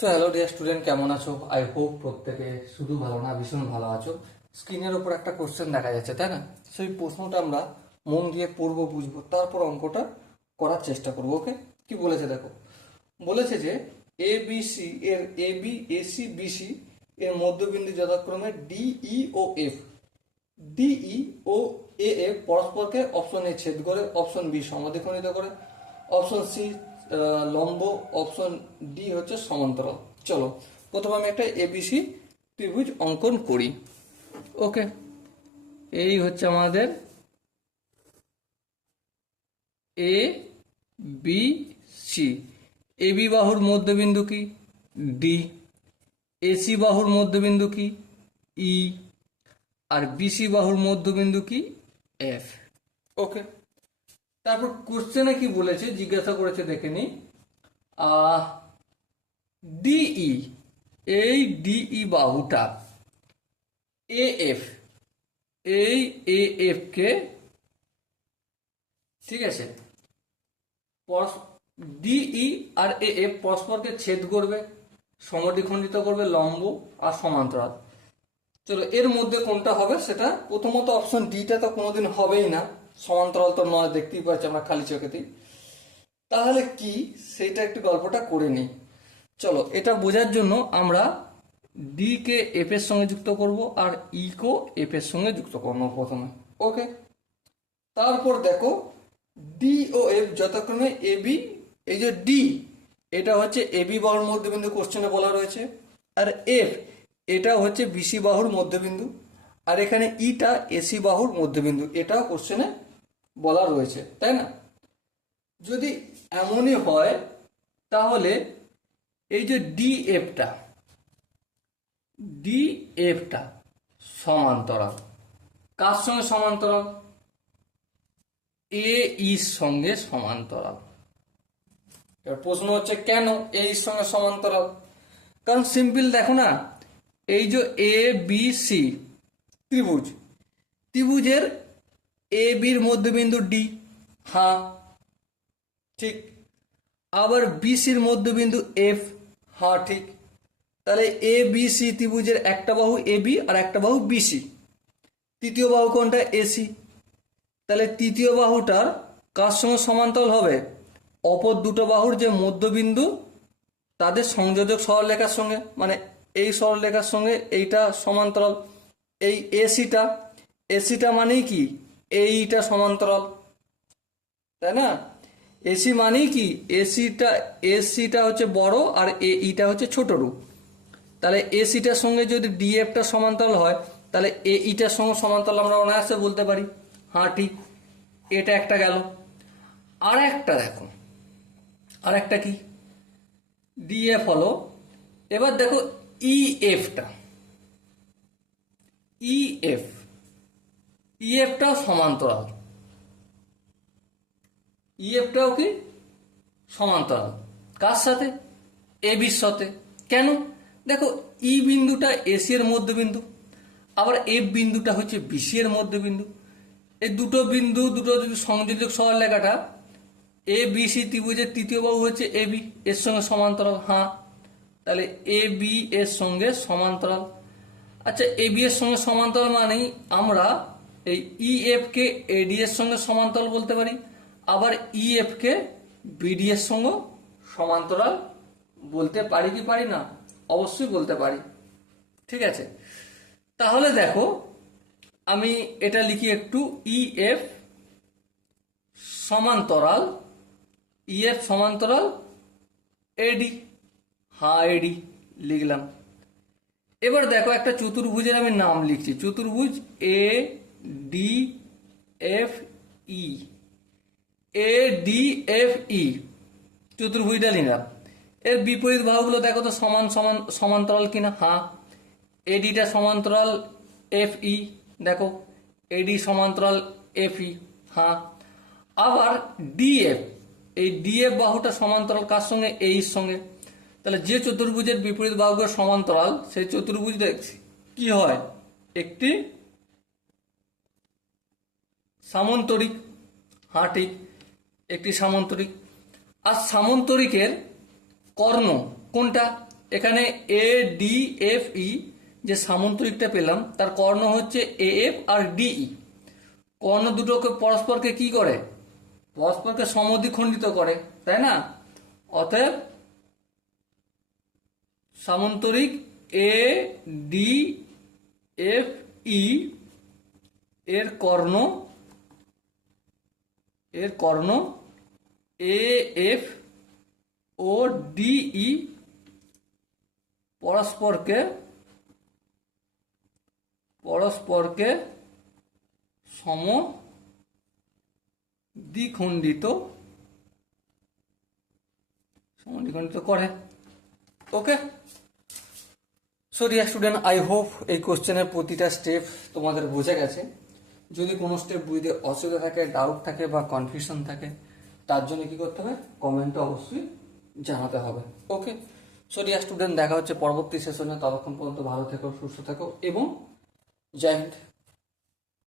So hello dear student, কেমন আছো? I hope প্রত্যেকে শুধু ভালো না, ভীষণ ভালো আছো। স্ক্রিনের ওপর একটা কোশ্চেন দেখা যাচ্ছে, তাই না? সেই প্রশ্নটা আমরা মন দিয়ে পড়বো, বুঝবো, তারপর অঙ্কটা করার চেষ্টা করবো। ওকে, কি বলেছে দেখো। বলেছে যে এ বি সি এর A B A C B C এর মধ্যবিন্দু যথাক্রমে ডিই ও এফ। ডিই ও এ এফ পরস্পরকে অপশন এ ছেদ করে, অপশন বি সমদ্বিখণ্ডিত করে, অপশন সি লম্ব, অপশন ডি হচ্ছে সমান্তরাল। চলো প্রথমে আমি একটা এবিসি ত্রিভুজ অঙ্কন করি। ওকে, এই হচ্ছে আমাদের এ বি সি। এ বি বাহুর মধ্যবিন্দু কি? ডি। এসি বাহুর মধ্যবিন্দু কি? ই। আর বিসি বাহুর মধ্যবিন্দু কি? এফ। ওকে, তারপর কোশ্চেনে কি বলেছে, জিজ্ঞাসা করেছে, দেখে নি। ডিই, এই ডিই বাহুটা এ এফ, এই এ এফ কে, ঠিক আছে, ডিই আর এ এফ পরস্পরকে ছেদ করবে, সমদ্বিখণ্ডিত করবে, লম্ব আর সমান্তরাল। চলো এর মধ্যে কোনটা হবে সেটা, প্রথমত অপশন ডিটা তো কোনোদিন হবেই না, সমান্তরাল তো নয়, দেখতেই পাচ্ছি আমরা খালি চোখেতেই। তাহলে কি, সেইটা একটু গল্পটা করে নিই। চলো এটা বোঝার জন্য আমরা ডি কে এফ এর সঙ্গে যুক্ত করব আর ই কো এফ এর সঙ্গে যুক্ত করবো প্রথমে। ওকে, তারপর দেখো ডি ও এফ যথাক্রমে এ বি, এই যে ডি এটা হচ্ছে এ বি বাহুর মধ্যবিন্দু কোশ্চেনে বলা রয়েছে, আর এফ এটা হচ্ছে বিসি বাহুর মধ্যবিন্দু, আর এখানে ইটা এসি বাহুর মধ্যবিন্দু, এটাও কোশ্চেনে বলা রয়েছে, তাই না? যদি এমনই হয় তাহলে এই যে ডি এফটা সমান্তরাল কার সঙ্গে সমান্তরাল? এ ইর সঙ্গে সমান্তরাল। এবার প্রশ্ন হচ্ছে কেন এ ইর সঙ্গে সমান্তরাল? কারণ সিম্পল দেখো না, এই যে এ বি সি ত্রিভুজ, ত্রিভুজের এ বির মধ্যবিন্দু ডি, হ্যাঁ ঠিক। আবার বিসির মধ্যবিন্দু এফ, হ্যাঁ ঠিক। তাহলে এ বি সি ত্রিভুজের একটা বাহু এ বি আর একটা বাহু বিসি, তৃতীয় বাহু কোনটা? এসি। তাহলে তৃতীয় বাহুটার কার সঙ্গে সমান্তরাল হবে? অপর দুটো বাহুর যে মধ্যবিন্দু তাদের সংযোজক সরলরেখার সঙ্গে, মানে এই সরলরেখার সঙ্গে এইটা সমান্তরাল। এই এসিটা, এসিটা মানেই কি? এইটা সমান্তরাল, তাই না? এসি মানেই কি? এসিটা হচ্ছে বড় আর এইটা হচ্ছে ছোট রূপ। তাহলে এসিটার সঙ্গে যদি ডিএফটা সমান্তরাল হয়, তাহলে এইটার সঙ্গে সমান্তরাল আমরা অনায়াসে বলতে পারি, হ্যাঁ ঠিক। এটা একটা গেল। আর একটা দেখো, আর একটা কি? ডিএফ হলো। এবার দেখো ইএফটা, ইএফ, ইএফটাও সমান্তরাল, ইএফটাও কি সমান্তরাল? কার সাথে? এ বির সাথে। কেন? দেখো ই বিন্দুটা এসি এর মধ্যবিন্দু, আবার এফ বিন্দুটা হচ্ছে বিসি এর মধ্যবিন্দু। এই দুটো বিন্দু, দুটো যদি সংযোজক সরলরেখাটা, এ বিসি ত্রিভুজের তৃতীয় বাহু হচ্ছে এ বি, এর সঙ্গে সমান্তরাল, হ্যাঁ। তাহলে এ বি এর সঙ্গে সমান্তরাল। আচ্ছা, এ বি এর সঙ্গে সমান্তরাল মানেই আমরা এই ই এফ কে এডি এর সঙ্গে সমান্তরাল বলতে পারি, আবার ই এফ কে বিডি এর সঙ্গে সমান্তরাল বলতে পারি কি পারি না? অবশ্যই বলতে পারি, ঠিক আছে। তাহলে দেখো আমি এটা লিখি একটু, ই এফ সমান্তরাল, ইএফ সমান্তরাল এডি, হ্যাঁ এডি লিখলাম। এবার দেখো একটা চতুর্ভুজের আমি নাম লিখছি, চতুর্ভুজ A D F E, A D F E চতুর্ভুজটা নিলাম। এর বিপরীত বাহুগুলো দেখো তো সমান সমান সমান্তরাল কিনা, হ্যাঁ। এডিটা সমান্তরাল এফ ই, দেখো এডি সমান্তরাল এফ ই, হ্যাঁ। আবার ডিএফ, এই ডিএফ বাহুটা সমান্তরাল কার সঙ্গে? এইর সঙ্গে। তাহলে যে চতুর্ভুজের বিপরীত বাহুগুলো সমান্তরাল, সেই চতুর্ভুজ দেখছি কি হয়? একটি সামন্তরিক, হ্যাঁ ঠিক, একটি সামন্তরিক। আর সামন্তরিকের কর্ণ কোনটা? এখানে এ ডি এফ ই যে সামান্তরিকটা পেলাম তার কর্ণ হচ্ছে এ এফ আর ডিই। কর্ণ দুটোকে পরস্পরকে কি করে? পরস্পরকে সমদ্বিখণ্ডিত করে, তাই না? অতএব সামান্তরিক এ ডি এফ ই এর কর্ণ এ এফ ও ডিই পরস্পরকে সমদ্বিখণ্ডিত করে। Okay, so dear student, I hope এই কোশ্চেনের প্রতিটা স্টেপ তোমাদের বোঝা গেছে। যদি কোনো স্টেপ বুঝতে অসুবিধা থাকে, ডাউট থাকে বা কনফিউশন থাকে, তার জন্য কি করতে হবে? কমেন্টে অবশ্যই জানাতে হবে। ওকে, সো ডিয়ার স্টুডেন্ট, দেখা হচ্ছে পরবর্তী সেশনে। ততক্ষণ পর্যন্ত ভালো থেকো, সুস্থ থেকো এবং জয় হিন্দ।